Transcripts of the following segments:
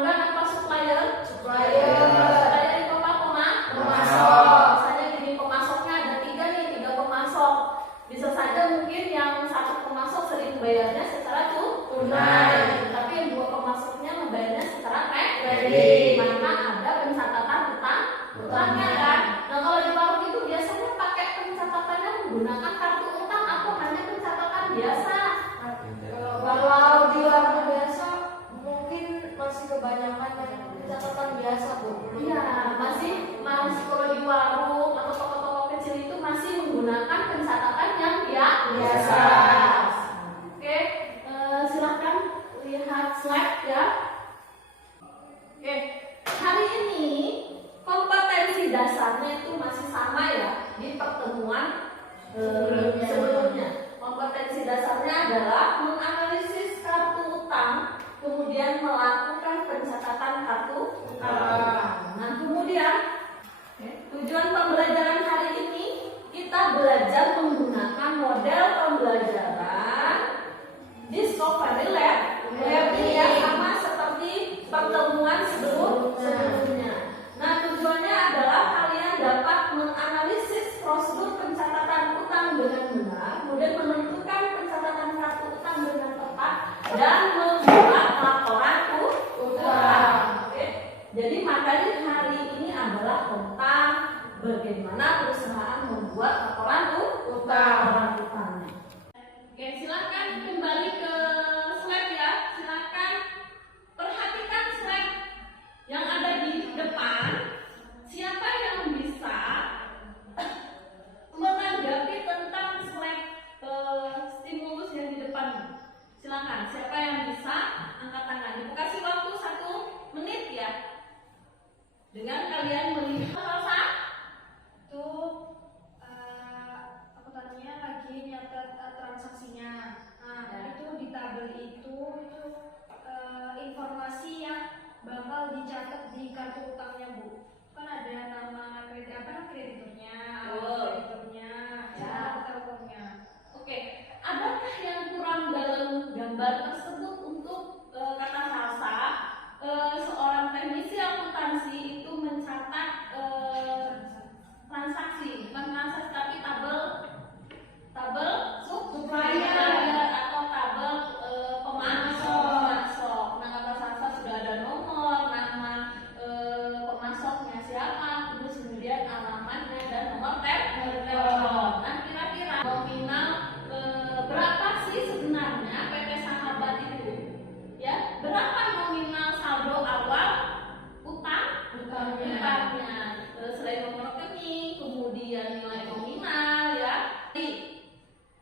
pelanggan apa supplier? Supplier. Supplier itu apa? Pemasok. Misalnya gini, pemasoknya ada tiga pemasok. Bisa saja mungkin yang satu pemasok sering bayarnya secara tunai, tapi yang dua pemasoknya membayarnya secara kredit. Maka ada pencatatan utangnya kan. Nah kalau di warung itu biasanya pakai pencatatannya menggunakan kartu utang atau hanya pencatatan biasa? Kalau di warung biasa mungkin masih kebanyakan yang catatan biasa, Bu. Iya, masih kalau di warung atau toko-toko kecil itu masih menggunakan pencatatan yang biasa. Oke, silahkan lihat slide ya. Oke, hari ini kompetensi dasarnya itu masih sama ya di pertemuan sebelumnya. Kompetensi dasarnya adalah menganalisis kartu utang, kemudian melakukan pencatatan kartu utang. Nah, kemudian tujuan pembelajaran hari ini kita belajar menggunakan model pembelajaran Discovery Lab. Lab ini ya sama seperti pertemuan sebelumnya. Nah, tujuannya adalah kalian dapat menganalisis prosedur pencatatan utang dengan benar, kemudian menentukan pencatatan kartu utang dengan tepat, dan membuat laporan utang. Oke. Jadi materi hari ini adalah tentang bagaimana perusahaan membuat laporan utang. Oke, silakan kembali ke slide ya. Silakan perhatikan slide yang ada di depan. Siapa yang bisa menanggapi tentang slide stimulus yang di depan? Silakan. Siapa yang bisa angkat tangan? Ibu kasih waktu 1 menit ya. Dengan kalian melihat apa? Itu akuntannya lagi nyatet transaksinya. Nah, itu di tabel itu informasi yang bakal dicatat di kartu utangnya, Bu. Kan ada nama krediturnya, krediturnya, cara teleponnya. Oke, adakah yang kurang dalam gambar tersebut untuk kata salsa? Seorang teknisi akuntansi itu mencatat transaksi, bukan transaksi tapi tabel supplier atau tabel pemasok. Nah, kata salsa sudah ada nomor, nama pemasoknya siapa, terus kemudian alamatnya dan nomor telepon. Nah, kira-kira nominal berapa sih sebenarnya PT Sahabat itu? Ya, berapa nominal saldo awal utangnya? Selain nomor rekening, kemudian nilai nominal ya.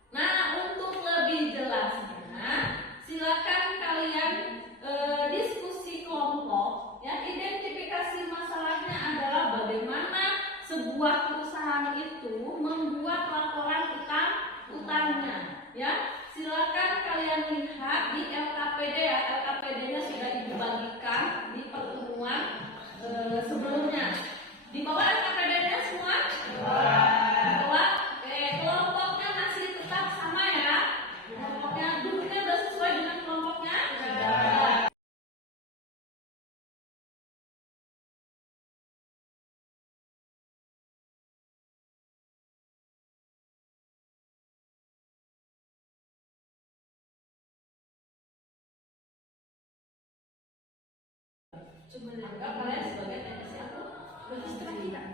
Nah, untuk lebih jelasnya, silakan kalian diskusi kelompok. Ya, identifikasi masalahnya adalah bagaimana sebuah perusahaan itu membuat laporan utangnya. Ya, silakan kalian lihat di LKPD ya. LKPD-nya sudah dibagikan di pertemuan sebelumnya. Di bawah LKPD-nya semua? Bawah. Oke, kelompoknya masih tetap sama ya. Kelompoknya duduknya sudah sesuai dengan kelompoknya? Sudah. Cuma dianggap kalian sebagai teknisi apa? Registrasi kan?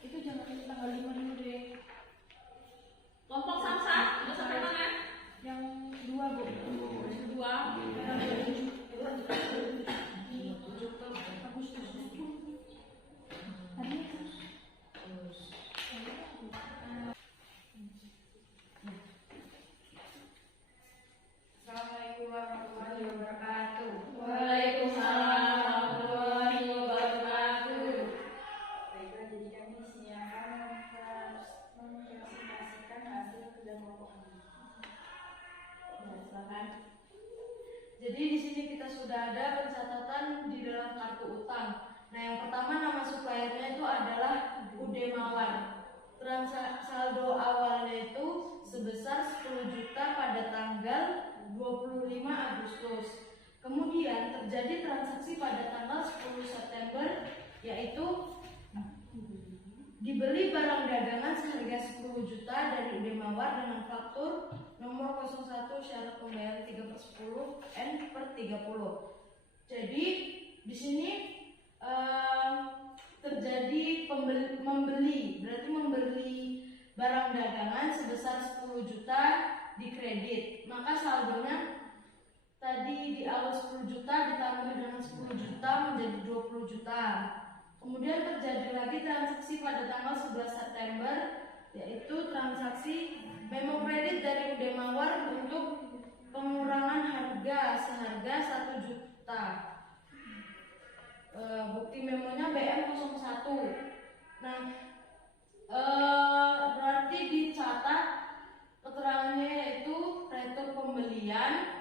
Itu jangan tanggal 5 dulu deh. saldo awalnya itu sebesar 10 juta pada tanggal 25 Agustus. Kemudian terjadi transaksi pada tanggal 10 September, yaitu dibeli barang dagangan seharga 10 juta dari UD Mawar dengan faktur nomor 01 syarat pembayaran 3/10 N/30. Jadi di sini terjadi membeli, berarti membeli barang dagangan sebesar 10 juta di kredit. Maka saldonya tadi di awal 10 juta ditambah dengan 10 juta menjadi 20 juta. Kemudian terjadi lagi transaksi pada tanggal 11 September, yaitu transaksi memo kredit dari UD Mawar untuk pengurangan harga seharga 1 juta. Bukti memonya BM01. Nah, berarti dicatat keterangannya yaitu retur pembelian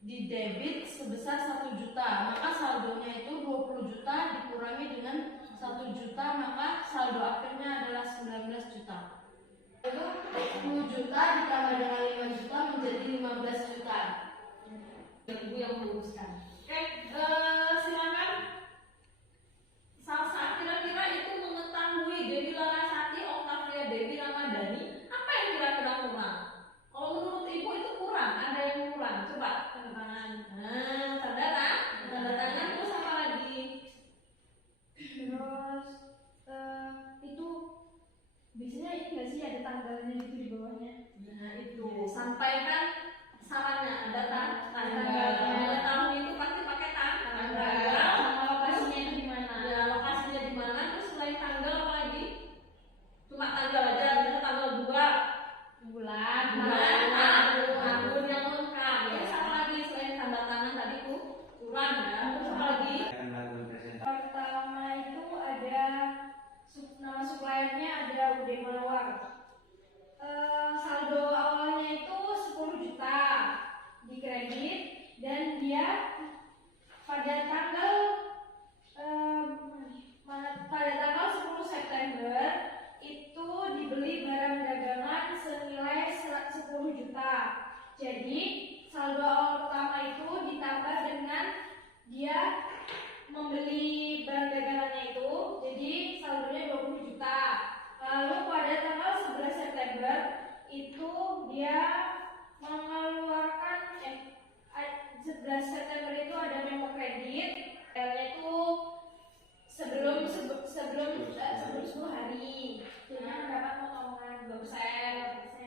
di debit sebesar 1 juta, maka saldonya itu 20 juta dikurangi dengan 1 juta, maka saldo akhirnya adalah 19 juta. Itu 10 juta ditambah dengan 5 juta menjadi 15 juta. Ibu yang meluruskan. Oke, silakan. Salsa, kira-kira itu mengetahui Dewi Larasati, Octavia Dewi Ramadhani, apa yang kira-kira kurang? Kalau menurut ibu itu kurang, ada yang kurang. Coba tanda tangan. Nah, tanda tangan terus apa lagi? Terus itu biasanya ini nggak sih ada tanggalnya gitu di bawahnya? Nah, itu sampaikan sarannya, ada tanggal. Mengetahui itu pasti pakai tanggal. Sama lokasinya itu di mana? Ya, lokasinya di mana? Terus selain tanggal apa lagi? Cuma tanggal aja, bisa tanggal 2 Bulan. tahun yang lengkap. Terus apa lagi selain tanda tangan tadi tuh kurang ya? Terus apa lagi? Pertama itu ada nama suppliernya ada UD Mawar. Saldo awalnya itu 10 juta di kredit dan dia pada tanggal pada tanggal 10 September itu dibeli barang dagangan senilai 10 juta. Jadi saldo awal pertama itu ditambah dengan dia membeli barang dagangannya itu, jadi saldonya 20 juta. Lalu pada tanggal 11 September itu dia mengeluarkan 11 September itu ada memo kredit, itu sebelum 10 hari, jadi mendapat potongan 2%.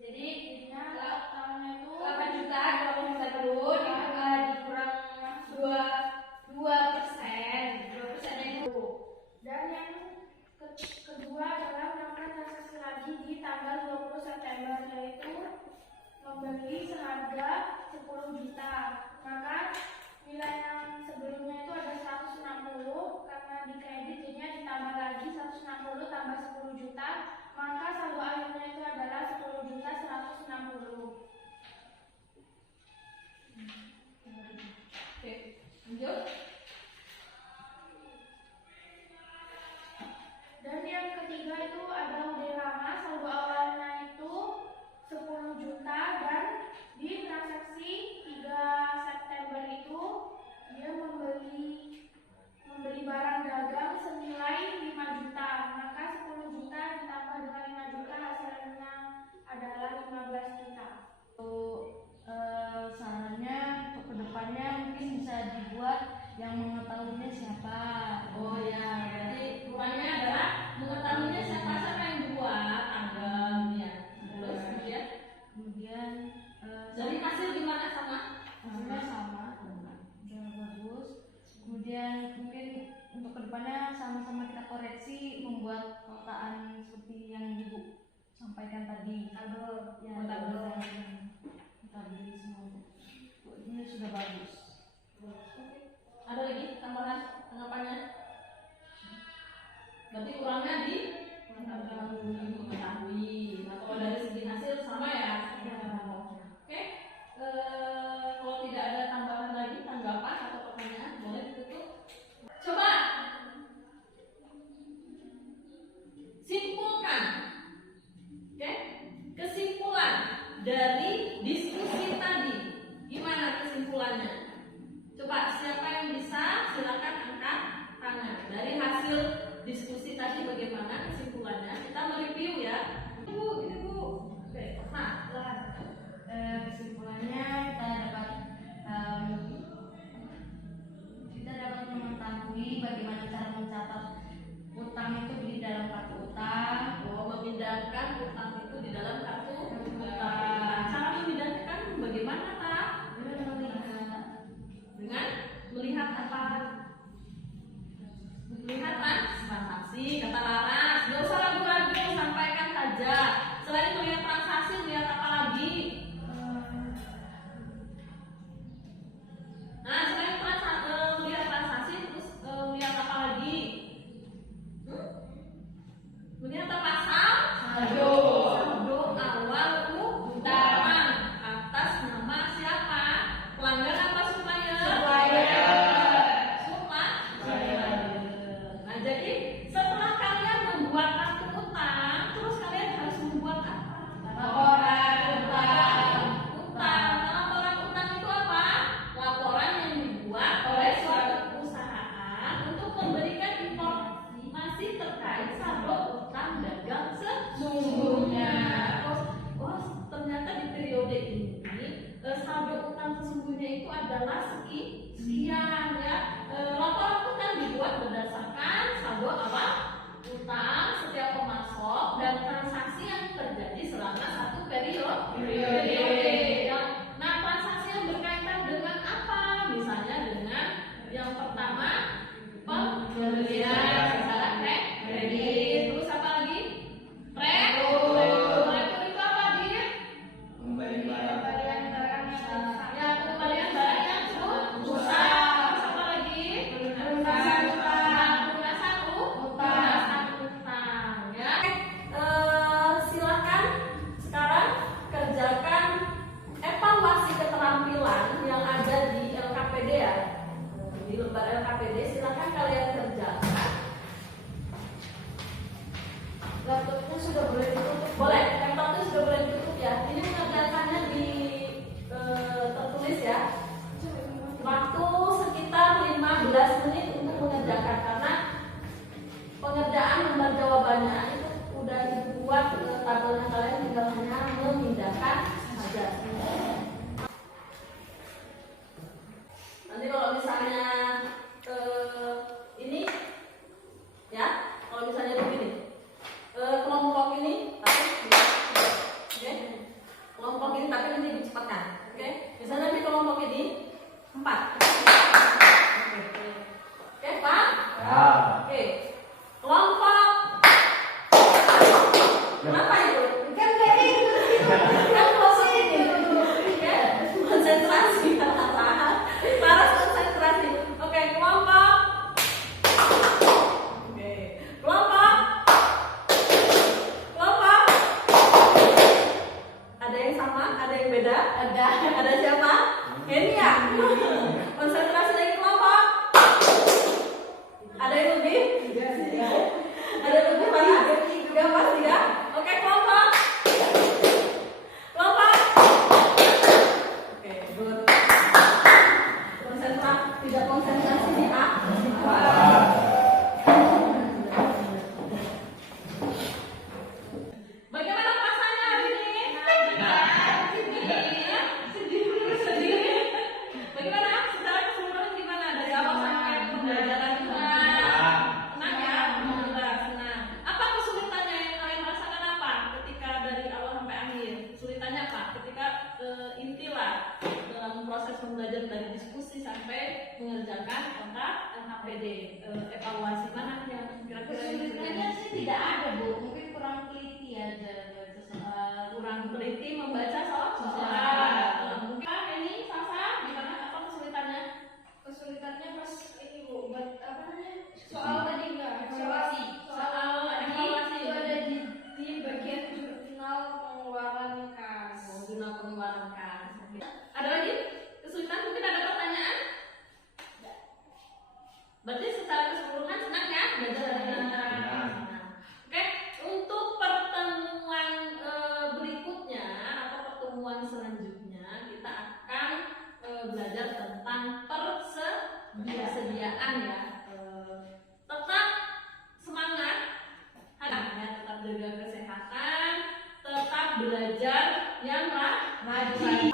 Jadi jadinya tahunnya itu 8 juta dulu dikurang 2% itu. Dan yang kedua adalah melakukan transaksi lagi di tanggal 20 September, yaitu membeli seharga 10 juta. Maka nilai yang sebelumnya itu ada 160, karena di kredit jadinya ditambah lagi 160 tambah 10 juta, maka saldo akhirnya itu adalah 10 juta 160. Oke, lanjut. Dan yang ketiga itu ada UD Rama, saldo awalnya itu 10 juta dan di transaksi 3 September itu dia membeli barang dagang senilai 5 juta, maka 10 juta ditambah dengan 5 juta hasilnya adalah 15 juta. Sarannya untuk kedepannya mungkin bisa dibuat yang mengetahuinya siapa. Oh ya, berarti kurangnya adalah mengetahuinya siapa yang buat tanggalnya. Terus kemudian jadi hasil gimana sama? Hasilnya sama, udah bagus. Kemudian mungkin untuk kedepannya sama-sama kita koreksi, membuat kotaan seperti yang Ibu sampaikan tadi. Tabel, Ya, tabel. Kita beli semua. Ini sudah bagus. Ada lagi tambahan tanggapannya? Berarti kurangnya di mengetahui. Nah, kalau dari segi hasil sama ya. Oke. Kalau tidak ada tambahan lagi, tanggapan atau pertanyaan, boleh ditutup. Coba simpulkan membuat kartu utang, terus kalian harus membuat apa? Laporan utang. Utang. Nah, laporan utang itu apa? Laporan yang dibuat oleh suatu perusahaan untuk memberikan informasi terkait saldo utang dagang sesungguhnya. Terus, oh ternyata di periode ini saldo utang sesungguhnya itu adalah sekian ya. Laporan utang dibuat berdasarkan saldo apa? Utang setiap pemasok dan transaksi yang terjadi selama satu periode. Nah, transaksi yang berkaitan dengan apa? Misalnya dengan yang pertama pembelian secara kredit. Terus apa lagi? Retur itu apa dia? Pembelian barang yang rusak. Ya, pengembalian barang yang rusak. Terus apa lagi? Pelunasan utang. Ya. Silakan sekarang kerjakan evaluasi keterampilan yang ada di LKPD ya. Di lembar LKPD silakan kalian kerjakan. Laptopnya sudah boleh ditutup. Boleh, laptopnya sudah boleh ditutup ya. Ini pengerjaannya di tertulis ya. Waktu sekitar 15 menit untuk mengerjakan karena pengerjaan lembar jawabannya itu udah dibuat tabelnya, kalian tinggal hanya memindahkan saja. Nanti kalau misalnya ini ya, kalau misalnya begini kelompok ini oke, kelompok ini tapi nanti dicepatkan, oke? Misalnya di kelompok ini 4. Oke, Pak? Oke. Kelompok. Kenapa itu? Kan dari Kan kelompok ini. Oke, konsentrasi. Harus konsentrasi. Oke, kelompok. Oke. Kelompok. Kelompok. Ada yang sama? Ada yang beda? Ada. Ada siapa? Ini ya. Konsentrasi lagi kelompok. Ada yang lebih? Ada yang lebih mana? Tiga pas tiga. Oke, kelompok. Kelompok. Oke, good. Konsentrasi, tidak konsentrasi di A. Bagaimana perasaannya hari ini? Sedih. Bagaimana? Secara keseluruhan gimana? Dari awal sampai pembelajaran senang ya? Alhamdulillah senang. Apa kesulitannya yang kalian rasakan apa? Ketika dari awal sampai akhir, kesulitannya apa? Ketika intilah dalam proses pembelajaran dari diskusi sampai mengerjakan kontak LKPD, evaluasi mana yang kira-kira Kesulitannya sih tidak ada, Bu. Mungkin kurang teliti aja baca soal. kurang teliti membaca soal. Mungkin ini Sasa gimana? Apa kesulitannya? Kesulitannya pas ini Bu, buat apa namanya? Soal tadi enggak? Evaluasi. Soal evaluasi. Itu ada di bagian jurnal pengeluaran kas. Jurnal pengeluaran kas. Ada lagi kesulitan? Mungkin ada pertanyaan? Berarti secara keseluruhan senang ya belajar dari Senang. Oke, untuk pertemuan berikutnya atau pertemuan selanjutnya kita akan belajar tentang persediaan ya. Tetap semangat, tetap jaga kesehatan, tetap belajar yang rajin.